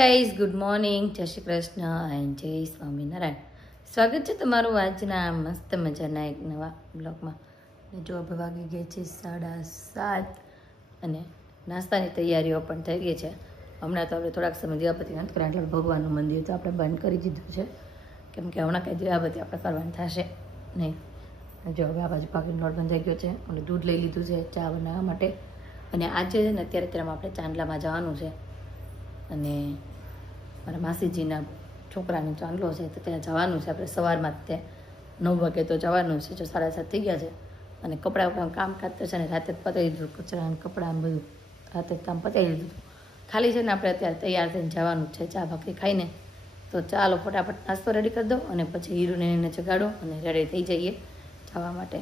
Guys good morning, જય Shri Krishna and જય સ્વામિનારાયણ. સ્વાગત છે તમારું આજના મસ્ત મજાના એક નવા બ્લોગમાં. જો હવે વાગી ગયા છે 7:30 અને નાસ્તાની તૈયારીઓ પણ થઈ ગઈ છે. હમણાં તો આપણે થોડાક સમય દીવાબત્તી નથી કર્યા, એટલે ભગવાનનું મંદિર તો આપણે બંધ કરી દીધું છે, કેમ કે હમણાં કંઈ દીવાબત્તી આપણે કરવાની થશે નહીં. જો હવે આ બાજુ પાકીનો લોટ બંધ થઈ ગયો છે અને દૂધ લઈ લીધું છે ચા બનાવવા માટે. અને આજે છે ને અત્યારે આપણે ચાંદલામાં જવાનું છે અને મારા માસીજીના છોકરાનો ચાંદલો છે તો ત્યાં જવાનું છે. આપણે સવારમાં જ ત્યાં 9 વાગે તો જવાનું છે. જો 7:30 થઈ ગયા છે અને કપડાં કામકાજ તો છે ને રાતે જ પતાવી દીધું. કચરા અને કપડાં બધું રાતે જ કામ પતાવી દીધું. ખાલી છે ને આપણે અત્યારે તૈયાર થઈને જવાનું છે ચા ભાખરી ખાઈને. તો ચાલો ફટાફટ નાસ્તો રેડી કરી દો અને પછી હીરુને એને જગાડો અને રેડી થઈ જઈએ જવા માટે.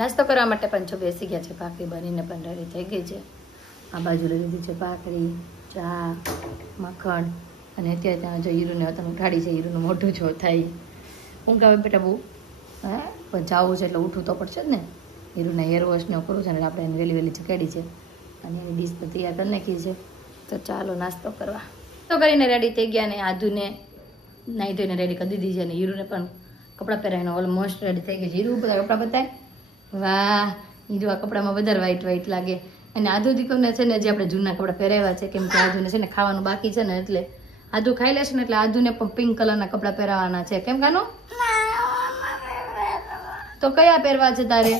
નાસ્તો કરવા માટે પણ જો બેસી ગયા છે. ભાખરી બનીને પણ રેડી થઈ ગઈ છે. આ બાજુ લઈ લીધી છે ભાખરી, ચા, માખણ અને અત્યારે ત્યાં જો હીરુને હતા ઉઠાડી છે. હીરુનું મોઢું જો થાય ઊંઘ આવે બેટા બહુ. પણ જવું છે એટલે ઉઠવું તો પડશે જ ને. હીરુના હેર વોશને કરવું છે ને આપણે એને વહેલી જગાડી છે અને એની ડીશ પર તૈયાર કરી નાખી છે. તો ચાલો નાસ્તો કરવા. તો કરીને રેડી થઈ ગયા અને આધુને નાહી ધોઈને રેડી કરી દીધી છે અને હીરુને પણ કપડાં પહેરાવીને ઓલમોસ્ટ રેડી થઈ ગઈ છે. હીરુ બધા કપડાં બતાય. વાહ, હીરુ આ કપડામાં વધારે વ્હાઈટ લાગે. અને આધુ દીકરીને છે ને જે આપણે જૂના કપડાં પહેરાવ્યા છે, કેમ કે આધુને છે ને ખાવાનું બાકી છે ને એટલે આધુ ખાઈ લેશે ને એટલે આધુને પણ પિંક કલરના કપડાં પહેરાવાના છે. કેમ કાનો? તો કયા પહેરવા છે તારે?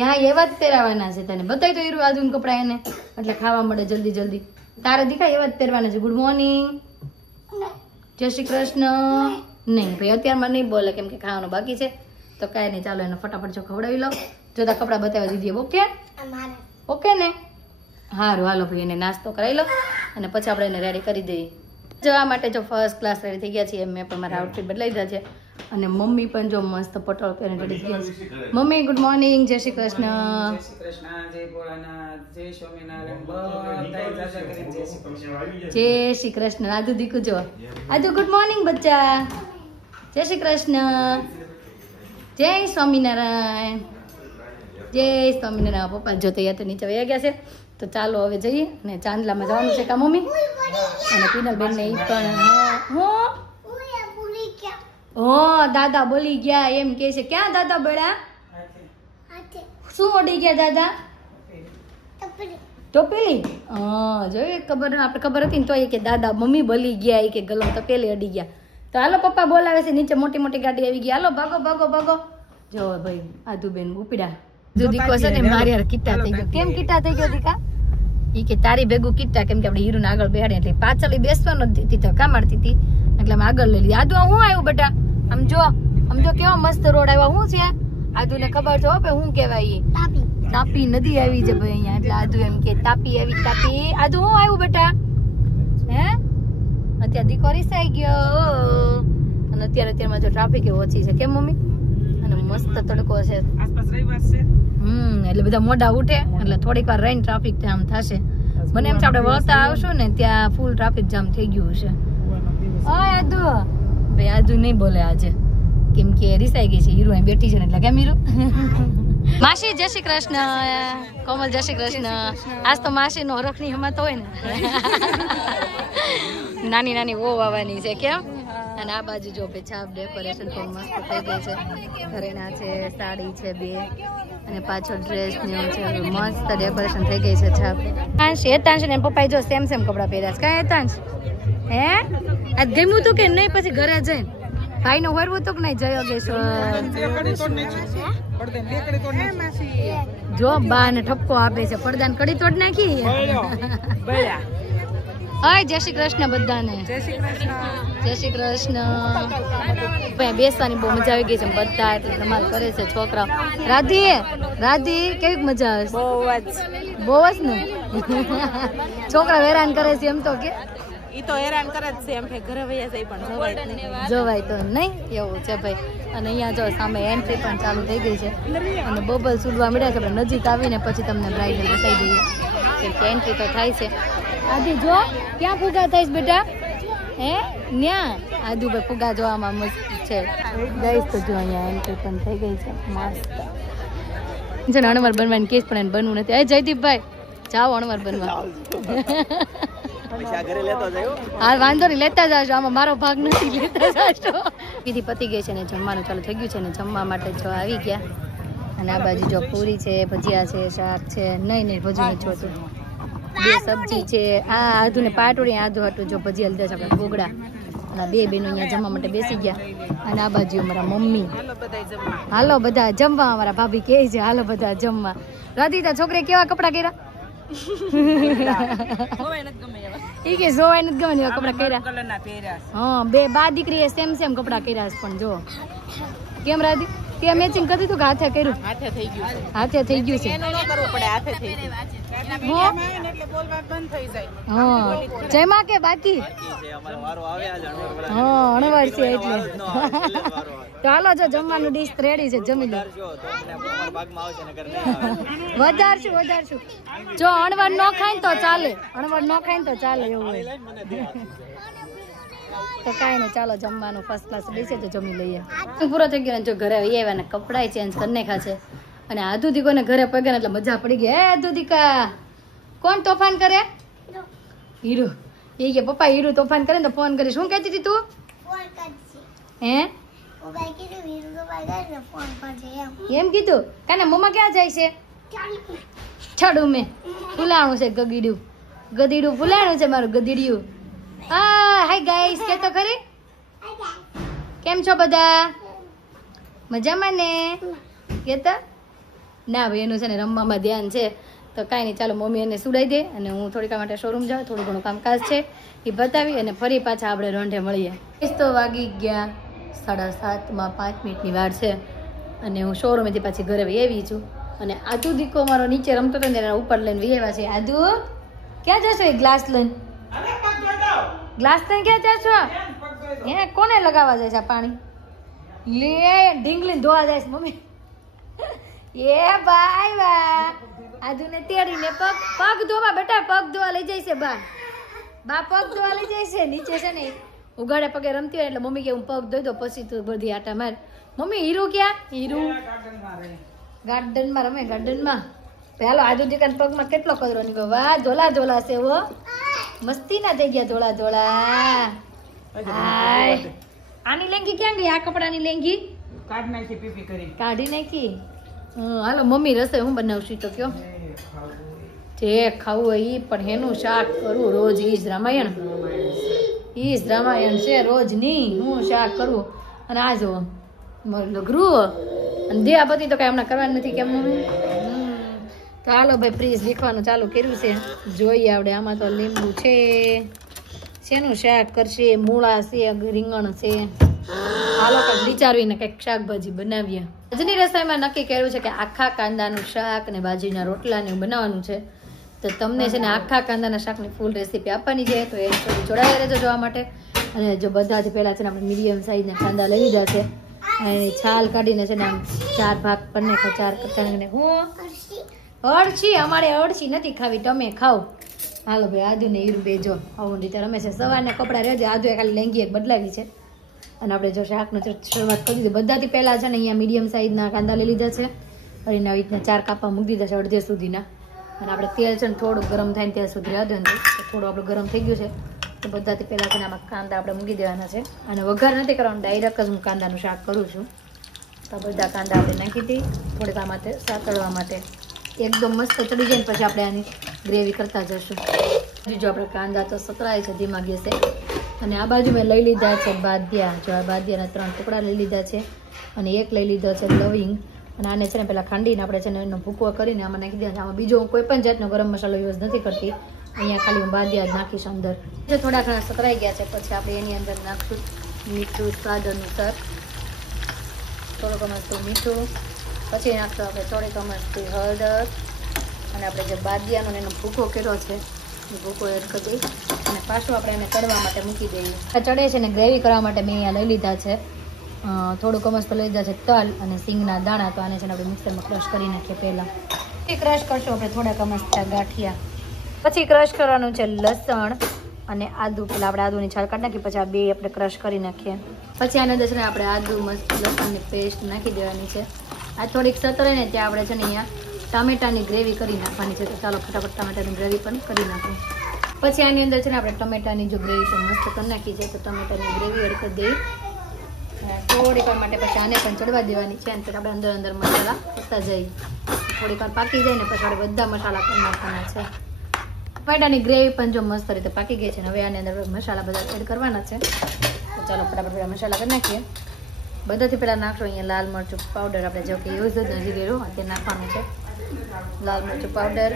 યા એવા જ પહેરાવાના છે તને. બતાવી તો હીરુ આધુને કપડાં એને, એટલે ખાવા મળે જલ્દી. તારે દીકરા એવા જ પહેરવાના છે. ગુડ મોર્નિંગ, જય શ્રી કૃષ્ણ. નહીં ભાઈ અત્યારમાં નહીં બોલે, કેમ કે ખાવાનું બાકી છે. તો કાંઈ નહીં, ચાલો એને ફટાફટ જો ખવડાવી લો. જોતા કપડાં બતાવી દીધી. ઓકે ને? સારું, હાલો ભાઈ એને નાસ્તો કરાવી લો અને પછી આપણે એને રેડી કરી દઈએ જવા માટે. જો ફર્સ્ટ ક્લાસ રેડી થઈ ગયા છીએ. મેં પણ મારા આઉટફિટ બદલાઈ દીધા છે અને મમ્મી પણ જો મસ્ત પટોળ પહેરીને રેડી થઈ ગયા છે. મમ્મી ગુડ મોર્નિંગ, જય શ્રી કૃષ્ણ. જય શ્રી કૃષ્ણ. આદુ દીકુ જો આદુ ગુડ મોર્નિંગ બચ્ચા. જય શ્રી કૃષ્ણ. જય સ્વામિનારાયણ. જય સ્વામિનારાયણ. પપ્પા જો તૈયાર તો નીચે વયા ગયા છે. તો ચાલો હવે જઈએ અને ચાંદલામાં જવાનું છે કા મમ્મી? અને પીનલબેન ને પણ દાદા બોલી ગયા એમ કે છે. ક્યાં દાદા બોલ્યા? શું ઓડી ગયા દાદા? ટોપેલી. જોયું, આપણે ખબર હતી ને તો કે દાદા મમ્મી બોલી ગયા કે ગલમ તપેલી અડી ગયા. તો હાલો પપ્પા બોલાવે છે નીચે. મોટી ગાડી આવી ગઈ. હાલો ભાગો. જો ભાઈ આધુબેન ઉપડ્યા. જો દીકો છે ને મારી યાર કિટ્ટા થઈ ગયો. કેમ કિટ્ટા થઈ ગયો દીકા? ઈ કે તારી ભેગું કિટ્ટા, કેમ કે આપણે હીરુને આગળ બેહાડી એટલે પાછળ બેસવાનો જ હતી તો કામાડતી હતી એટલે અમે આગળ લઈ લીધી. આદુ હું આવ્યું બેટા? આમ જો કેવો મસ્ત રોડ આવ્યો. શું છે આદુને ખબર છે હો હું કહેવાય? તાપી નદી આવી છે ભાઈ અહીંયા. એટલે આદુ એમ કે તાપી આવી. આદુ હું આવ્યું બેટા? હે અત્યારે દીકો રીસાઈ ગયો અને અત્યારમાં જો ટ્રાફિક ઓછી છે. કેમ મમ્મી? અને મસ્ત તડકો છે. આસપાસ રવિવાર છે. એટલે બધા મોઢા ઉઠે એટલે થોડીક વાર રહીને ટ્રાફિક જામ થશે. મને એમ છે આપણે વળતા આવશું ને ત્યાં ફૂલ ટ્રાફિક જામ થઈ ગયું છે. આદુ ભાઈ આદુ નહીં બોલે આજે, કેમ કે રીસાઈ ગઈ છે. હીરુ અહીં બેઠી છે ને એટલે કેમ હીરુ? માસી જય શ્રી કૃષ્ણ. કોમલ જય શ્રી કૃષ્ણ. આજ તો માસી નો હરખની હમાતો હોય ને. નાની વો આવવાની છે. કેમ? અને આ બાજુ જો છાપ ડેકોરેશન પણ મસ્ત થઈ ગઈ છે. ઘરેણા છે, સાડી છે 2 અને પાછળ ડ્રેસ ને છે. મસ્ત ડેકોરેશન થઈ ગઈ છે. છાપ હેતાંશ ને પપ્પાએ જો સેમ કપડા પહેર્યા છે. કઈ હેતાંશ? હે આજ ગમ્યું તું કે નહીં? પછી ઘરે જઈને ભાઈ નું વરવું તું કે નહીં? જયો જો બા ને ઠપકો આપે છે. પડદાને કડી તોડ નાખી. હાય જય શ્રી કૃષ્ણ બધાને. જય શ્રી કૃષ્ણ. બેસવાની બહુ મજા આવી ગઈ છે બધા, એટલે ધમાલ કરે છે છોકરા. રાધી કેવી મજા આવે? બહુ જ ને. છોકરા હેરાન કરે છે એમ તો કે ઈ તો હેરાન કરે જ છે. એમ કે ઘરે વયા જાય પણ જવાય તો નહીં એવું છે ભાઈ. અને અહીંયા જો સામે એન્ટ્રી પણ ચાલુ થઈ ગઈ છે અને બબલ સુડવા મળ્યા છે. આપણે નજીક આવીને પછી તમને બ્રાઇડલ બતાવી દઈએ કે એન્ટ્રી તો થાય છે. આદુ જો ક્યાં ફુગા થાય છે બેટા? હે ન્યા આદુ ભાઈ ફુગા જોવામાં મસ્ત છે. ગઈશ તો જો અહીંયા એન્ટ્રી પણ થઈ ગઈ છે મસ્ત. અણવર બનવાની કેસ પણ એને બનવું નથી. જયદીપભાઈ જાઓ અણવર બનવા. હા વાંધો નહીં, લેતા જાજો. આમાં મારો ભાગ નથી, લેતા જાજો. કીધી પતી ગઈ છે ને જમવાનું ચાલુ થઈ ગયું છે ને જમવા માટે જો આવી ગયા. અને આ બાજુ જો પૂરી છે, ભજીયા છે, શાક છે. નહીં ભજુ નથી જોતું. 2 સબ્જી છે. આ આધુ ને પાટોડી, આધુ હતું જો ભજીયા લીધા છે આપણે ગોગડા. અને 2 બહેનો અહીંયા જમવા માટે બેસી ગયા. અને આ બાજુ અમારા મમ્મી. હાલો બધા જમવા. અમારા ભાભી કહે છે હાલો બધા જમવા. રાધિતા છોકરી કેવા કપડા કર્યા? ઈ કે જોવાય નથી ગમે એવા કપડા કર્યા. હા 2 બા દીકરીએ સેમ કપડા કર્યા છે. પણ જો કેમ રાધી તે મેચિંગ કરી દીધું કે હાથે કર્યું? હાથે થઈ ગયું છે. હા જયમાં કે બાકી? હા અણવાર છે એટલે. તો હાલો જો જમવાનું ડીશ રેડી છે, જમી લો. વધારશું. જો અણવાર ન ખાય તો ચાલે, એવું હોય તો કાંઈ નહીં. ચાલો જમવાનું ફર્સ્ટ ક્લાસ બેસે તો જમી લઈએ. પૂરો થઈ ગયો ને જો ઘરે આવી આવ્યા ને કપડાં ચેન્જ કરી નાખ્યા છે. અને આધુ દીકોને ઘરે પગ્યા એટલે મજા પડી ગઈ. હે આધુ દીકા કોણ તોફાન કરે? હીરો. એ કે પપ્પા હીરો તોફાન કરે ને તો ફોન કરીશ. શું કહેતી હતી તું? હે એમ કીધું? કાને મમ્મા ક્યાં જાય છે? છડું મેં ફૂલાણું છે, ગદીડું ફૂલાણું છે મારું ગદીડિયું. હાય ગાઈસ કે તો ખરી. કેમ છો બધા? મજામાં ને? કેતા ના ભાઈ એનું છે ને રમવામાં ધ્યાન છે. તો કાંઈ નહીં ચાલો મમ્મી એને સુડાઈ દે અને હું થોડીક માટે શોરૂમ જાઉં. થોડું ઘણું કામકાજ છે એ બતાવી અને ફરી પાછા આપણે રોંઢે મળીએ. તો વાગી ગયા 7:30 5 મિનિટની વાર છે. અને હું શોરૂમેથી પાછી ઘરે આવી છું. અને આધુ દીકો મારો નીચે રમતો હતો ને એના ઉપર લઈને વી આવ્યા છે. આધુ ક્યાં જશો? એ ગ્લાસ લઈને ક્યાં જશો? હે કોને લગાવવા જાય છે આ પાણી? લે ઢીંગલીને ધોવા જાય છે મમ્મી. એ ભાઈ વાહ આધુને તેડીને પગ ધોવા બેટા, પગ ધોવા લઈ જાય છે બા પગ ધોવા લઈ જાય છે. નીચે છે ને ઉગાડે પગે રમતી હોય એટલે મમ્મી કે હું પગ ધોઈ દો પછી તું બધી આટા માર. મમ્મી હીરો ક્યાં? હીરો ગાર્ડનમાં રમે, ગાર્ડનમાં. હાલો આધુ દીકાના પગમાં કેટલો કચરો નીકળ્યો. વાહ ધોલા છે હો, મસ્તી ના થઈ ગયા ધોળા. હાય આની લેંગી ક્યાં ગઈ? આ કપડાની લેંગી કાઢી નાખી. હાલો મમ્મી રસોઈ હું બનાવશું તો કયો? જે ખાવું હોય ઈ, પણ એનું શાક કરવું રોજ ઈ જ રામાયણ છે રોજ ની. હું શાક કરવું અને આ જો લઘરું અને દેવાપતિ તો કઈ હમણાં કરવાનું નથી. કેમ મમ્મી? તો હાલો ભાઈ ફ્રીજ લીખવાનું ચાલુ કર્યું છે. જોઈએ આપણે આમાં તો લીંબુ છે, શેનું શાક કરશે? મૂળા છે, રીંગણ છે. હાલો કંઈક વિચારવીને કંઈક શાકભાજી બનાવીએ. આજની રસોઈમાં નક્કી કર્યું છે કે આખા કાંદાનું શાક અને બાજરીના રોટલા ને બનાવવાનું છે. તો તમને છે ને આખા કાંદાના શાકની ફૂલ રેસીપી આપવાની છે. તો એ જોડાઈ રહેજો જોવા માટે. અને જો બધા જ પહેલાં છે ને આપણે મીડિયમ સાઈઝના કાંદા લઈ લીધા છે. અને છાલ કાઢીને છે ને આમ 4 ભાગ કરી નાખો. 4 કરતા હું અળસી, અમારે અળસી નથી ખાવી, તમે ખાવ. હાલો ભાઈ આદુ ને હીરું બે જો આવું રીતે રમે છે. સવારના કપડાં રહેજે. આદુ એ ખાલી લેંગી એક બદલાવી છે. અને આપણે જો શાકનો શરૂઆત કરી દીધી. બધાથી પહેલાં છે ને અહીંયા મીડિયમ સાઈઝના કાંદા લઈ લીધા છે. અને આવી રીતના 4 કાપા મૂકી દીધા છે અડધે સુધીના. અને આપણે તેલ છે ને થોડુંક ગરમ થાય ને ત્યાં સુધી રાધે ને થોડું આપણે ગરમ થઈ ગયું છે. તો બધાથી પહેલાં છે ને આમાં કાંદા આપણે મૂકી દેવાના છે. અને વઘાર નથી કરવાનું, ડાયરેક્ટ જ હું કાંદાનું શાક કરું છું. તો બધા કાંદા આપણે નાખી દઈએ થોડીક આ માટે સાતળવા માટે. એકદમ મસ્ત ચડી જાય ને પછી આપણે આની ગ્રેવી કરતા જશું. જો આપણે કાંદા તો સતરાય છે ધીમા ગેસે. અને આ બાજુ મેં લઈ લીધા છે બાદિયા. જો આ બાદિયાના 3 ટુકડા લઈ લીધા છે. અને એક લઈ લીધો છે લવિંગ. અને આને છે ને પહેલાં ખાંડીને આપણે છે ને એનો ભૂકો કરીને આમાં નાખી દીધા છે. આમાં બીજો કોઈ પણ જાતનો ગરમ મસાલો યુઝ નથી કરતી. અહીંયા ખાલી હું બાદિયા જ નાખીશ અંદર. જે થોડા ઘણા સતરાઈ ગયા છે પછી આપણે એની અંદર નાખશું મીઠું સ્વાદ અનુસાર. થોડુંક મસ્તું મીઠું. પછી નાખશું આપણે થોડીક મસ્તી હળદર. અને આપણે જે બાદિયાનો એનો ભૂકો કર્યો છે એ ભૂકો એડ કરી દઈ. અને પાછું આપણે એને તળવા માટે મૂકી દઈએ. ચડે છે ને ગ્રેવી કરવા માટે મેં અહીંયા લઈ લીધા છે થોડુંક મસ્ત લઈ લીધા છે તલ અને સિંગના દાણા. તો આને છે ને આપણે મિક્સરમાં ક્રશ કરી નાખીએ પહેલાં. એ ક્રશ કરશું આપણે થોડાક મસ્ત ગાંઠિયા. પછી ક્રશ કરવાનું છે લસણ અને આદુ. પેલા આપણે આદુની છાલ કાઢી નાખી પછી આ બે આપણે ક્રશ કરી નાખીએ. પછી આની અંદર છે ને આપણે આદુ મસ્ત લસણની પેસ્ટ નાખી દેવાની છે. આ થોડીક સતરે ને ત્યાં આપણે છે ને અહીંયા ટામેટાની ગ્રેવી કરી નાખવાની છે. તો ચાલો ફટાફટ ટામેટાની ગ્રેવી પણ કરી નાખું. પછી આની અંદર છે ને આપણે ટમેટાની જો ગ્રેવી તો મસ્ત કરી નાખી છે, તો ટમેટાની ગ્રેવી એડ કરી દઈ. થોડીક વાર માટે પછી આને પણ ચડવા દેવાની છે, અને આપણે અંદર અંદર મસાલા કરતા જઈએ. થોડીક વાર પાકી જાય ને પછી આપણે બધા મસાલા કરી નાખવાના છે. ટમેટાની ગ્રેવી પણ જો મસ્ત રીતે પાકી ગઈ છે ને હવે આની અંદર મસાલા બધા એડ કરવાના છે. તો ચાલો ફટાફટ બધા મસાલા કરી નાખીએ. બધાથી પહેલાં નાખશો અહીંયા લાલ મરચું પાવડર, આપણે જો કે યુઝ જ નથી કર્યું તે નાખવાનું છે. લાલ મરચું પાવડર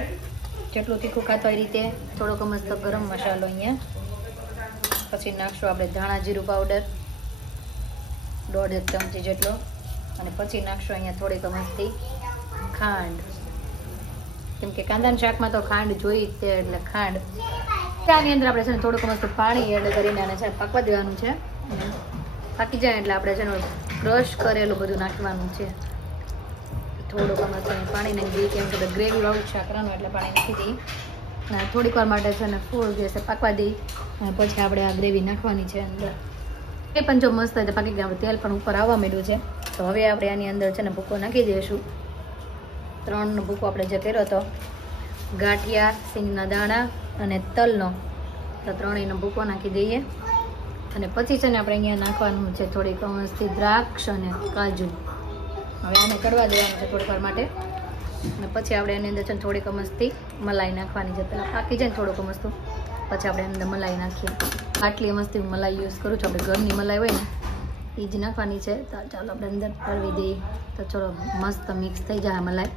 જેટલું તીખું ખાતો એ રીતે, થોડોક મસ્ત ગરમ મસાલો અહીંયા. પછી નાખશું આપણે ધાણા જીરું પાવડર 1.5 ચમચી જેટલો, અને પછી નાખશું અહીંયા થોડીક મસ્તી ખાંડ, કેમ કે કાંદાના શાકમાં તો ખાંડ જોઈ જ તે, એટલે ખાંડ. ત્યાંની અંદર આપણે છે ને થોડુંક મસ્ત પાણી એડ કરીને આને છે પાકવા દેવાનું છે. પાકી જાય એટલે આપણે છે ને ક્રશ કરેલું બધું નાખવાનું છે. થોડુંક મસ્ત પાણી નાખી દઈએ, કેમ કે ગ્રેવી વાળું શાક કરવાનું એટલે પાણી નાખી દઈએ. અને થોડીક વાર માટે છે ને ફૂલ ગેસે પાકવા દઈ, અને પછી આપણે આ ગ્રેવી નાખવાની છે અંદર. એ પણ જો મસ્ત રીતે પાકી ગયા, તેલ પણ ઉપર આવવા માંડ્યું છે. તો હવે આપણે આની અંદર છે ને ભૂકો નાખી દઈશું. 3નો ભૂકો આપણે જે કર્યો હતો, ગાંઠિયા, સિંગના દાણા અને તલનો, તો 3નો ભૂકો નાખી દઈએ. અને પછી છે ને આપણે અહીંયા નાખવાનું છે થોડીક મસ્તી દ્રાક્ષ અને કાજુ. હવે આને કડવા દેવાનું છે થોડીક વાર માટે, અને પછી આપણે એની અંદર છે ને થોડીક મસ્તી મલાઈ નાખવાની છે. પહેલાં પાકી જાય ને થોડુંક મસ્તું, પછી આપણે અંદર મલાઈ નાખીએ. આટલી મસ્તી મલાઈ યુઝ કરું છું, આપણે ઘરની મલાઈ હોય ને એ જ નાખવાની છે. તો ચાલો આપણે અંદર કરવી દઈએ, તો ચલો મસ્ત મિક્સ થઈ જાય મલાઈ,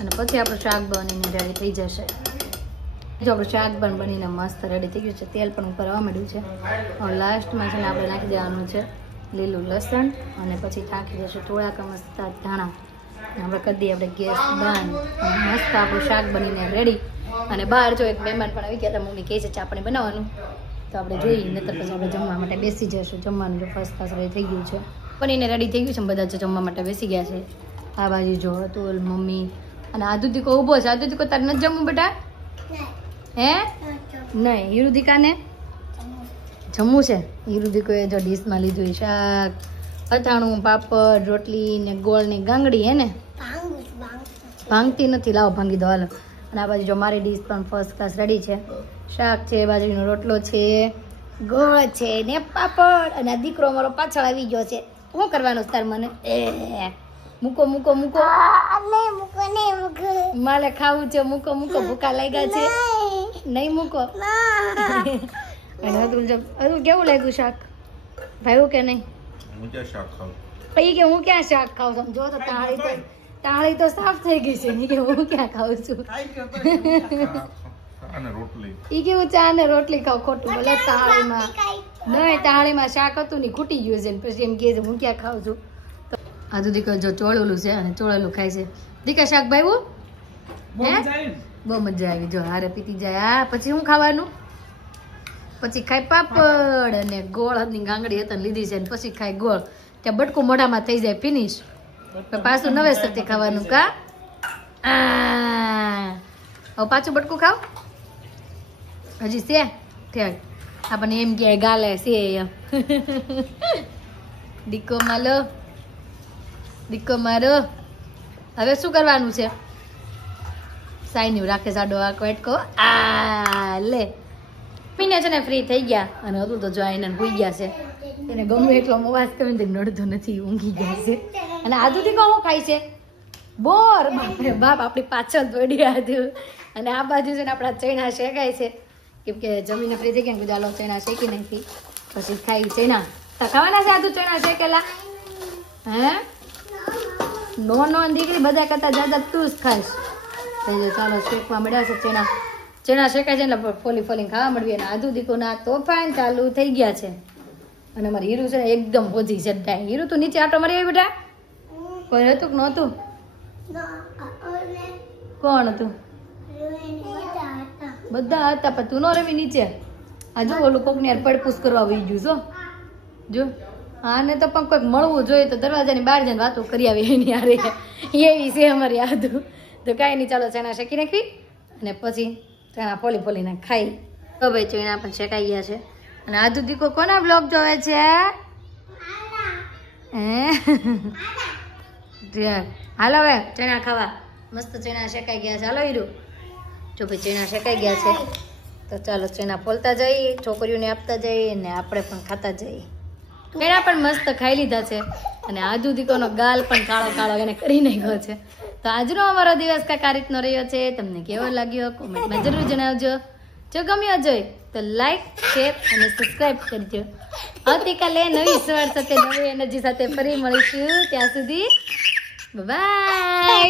અને પછી આપણું શાક બનીને રેડી થઈ જશે. જો આપણું શાક પણ બનીને મસ્ત રેડી થઈ ગયું છે, તેલ પણ ઉપર આવવા માંડ્યું છે. હવે લાસ્ટમાં છે ને આપણે નાખી દેવાનું છે લીલું લસણ, અને પછી નાખી દઈશું થોડાક મસ્ત ધાણા. આપણે કરી દઈએ આપણે ગેસ બંધ, મસ્ત આપણું શાક બનીને રેડી. અને બહાર જો એક મહેમાન પણ આવી ગયા હતા, મમ્મી કહે છે ચા પાણી બનાવવાનું, તો આપણે જોઈએ, નહીતર પછી આપણે જમવા માટે બેસી જઈશું. જમવાનું જો ફર્સ્ટ ક્લાસ રેડી થઈ ગયું છે, બનીને રેડી થઈ ગયું છે, બધા જ જમવા માટે બેસી ગયા છે. આ બાજુ જો અતુલ, મમ્મી અને આદુદીકો ઊભો છે. આદુદીકો તારે નથી જમવું બેટા? હે નહીં, હીરુદીકાને જમવું છે. હીરુદીકોએ જો ડીશમાં લીધું શાક, અથાણું, પાપડ, રોટલી ને ગોળ ની ગાંગડી. હે ને ભાંગતી નથી, લાવો ભાંગી દો હાલો. અને આ બાજુ જો મારી ડીશ પણ ફર્સ્ટ ક્લાસ રેડી છે. શાક છે, બાજરીનો રોટલો છે, ગોળ છે ને પાપડ. અને આ દીકરો મારો પાછળ આવી ગયો છે. શું કરવાનું તાર મને? મૂકો મૂકો મૂકો, મારે ખાવું છે. મૂકો મૂકો, ભૂખા લાગ્યા છે. નહીં મૂકો. અને અતુલ કેવું લાગ્યું શાક? ભાવ્યું કે નહીં? પછી કે હું ક્યાં શાક ખાઉં છું? જો તો તાળી તો સાફ થઈ ગઈ છે. કે હું ક્યાં ખાઉં છું? ઈ કેવું ચા ને રોટલી ખાવ? ખોટું બોલે. તાળીમાં નહીં, તાળીમાં શાક હતું ને ખૂટી ગયું છે, પછી એમ કે હું ક્યાં ખાઉં છું. આ તો દીકરો જો ચોળેલું છે અને ચોળેલું ખાય છે. દીકરા શાક ભાવ્યું? હે બહુ મજા આવી. જો હારે પીતી જાય. પછી શું ખાવાનું? પછી ખાય પાપડ અને ગોળની ગાંગડી હતા લીધી છે, પછી ખાય ગોળ. ત્યાં બટકું મોઢામાં થઈ જાય, ફિનિશ. પાછું નવેસરથી ખાવાનું. કા હવે પાછું બટકું ખાવ? હજી છે ઠેક. આપણને એમ કે ગાલે છે એમ. દીકો માલો, દીકો મારો. હવે શું કરવાનું છે? સાઈન્યુ રાખે સાડો આ કટકો. લે પીને છે ને ફ્રી થઈ ગયા, અને હતું તો જો એને ભૂઈ ગયા છે. એને ગમે એટલો અવાજ કરીને નડતો નથી, ઊંઘી ગયા છે. અને આજુથી કહું ખાય છે બોર. બાપ આપણી પાછળ દોડ્યા હતું. અને આ બાજુ છે ને આપણા ચણા શેકાય છે, કેમ કે જમીને ફ્રી થઈ ગયા ને બધા ચણા શેકી નાખી પછી ખાઈ. ચણા ખાવાના છે? આજુ ચણા શેકેલા? હે નો નો દીકરી, બધા કરતા જ્યાદા તું જ ખાઈશ. ચાલો શેકવા મળ્યા છે ચણા. ચણા શેકાય છે એટલે ફોલી ફોલીને ખાવા મળવી. અને આદુ દીકોના તોફાન ચાલુ થઈ ગયા છે. અને અમારે હીરુ છે ને એકદમ હોજી છે. હીરુ તું નીચે આટો મારી આવી બેટા? કોઈ હતું કે નહોતું? કોણ હતું? બધા હતા, પણ તું નો રમી નીચે. આ જો ઓલું કોક ને પડપૂસ કરવા આવી ગયું. જો આને તો પણ કોઈક મળવું જોઈએ તો દરવાજાની બહાર જઈને વાતો કરી આવી એની હારે. એવી છે અમારી આદુ. તો કાંઈ નહીં, ચાલો ચણા શેકી નાખી અને પછી ચણા ફોલી ફોલીને ખાઈ. તો ભાઈ ચણા પણ શેકાઈ ગયા છે. અને આદુ દીકો કોના બ્લોગ જોવે છે? હાલો હવે ચણા ખાવા. મસ્ત ચણા શેકાઈ ગયા છે. હાલો હીરું. જો ભાઈ ચણા શેકાઈ ગયા છે, તો ચાલો ચણા ફોલતા જઈએ, છોકરીઓને આપતા જઈએ ને આપણે પણ ખાતા જઈએ. ચણા પણ મસ્ત ખાઈ લીધા છે અને આજુ દીકોનો ગાલ પણ કાળો કાળો એને કરી નાખ્યો છે. તો આજનો અમારો દિવસ કાંઈક આ રીતનો રહ્યો છે. તમને કેવો લાગ્યો કોમેન્ટમાં જરૂર જણાવજો. જો ગમ્યો જોઈ તો લાઈક, શેર અને સબસ્ક્રાઇબ કરજો. આવતીકાલે નવી સવાર સાથે નવી એનર્જી સાથે ફરી મળીશું. ત્યાં સુધી બાય.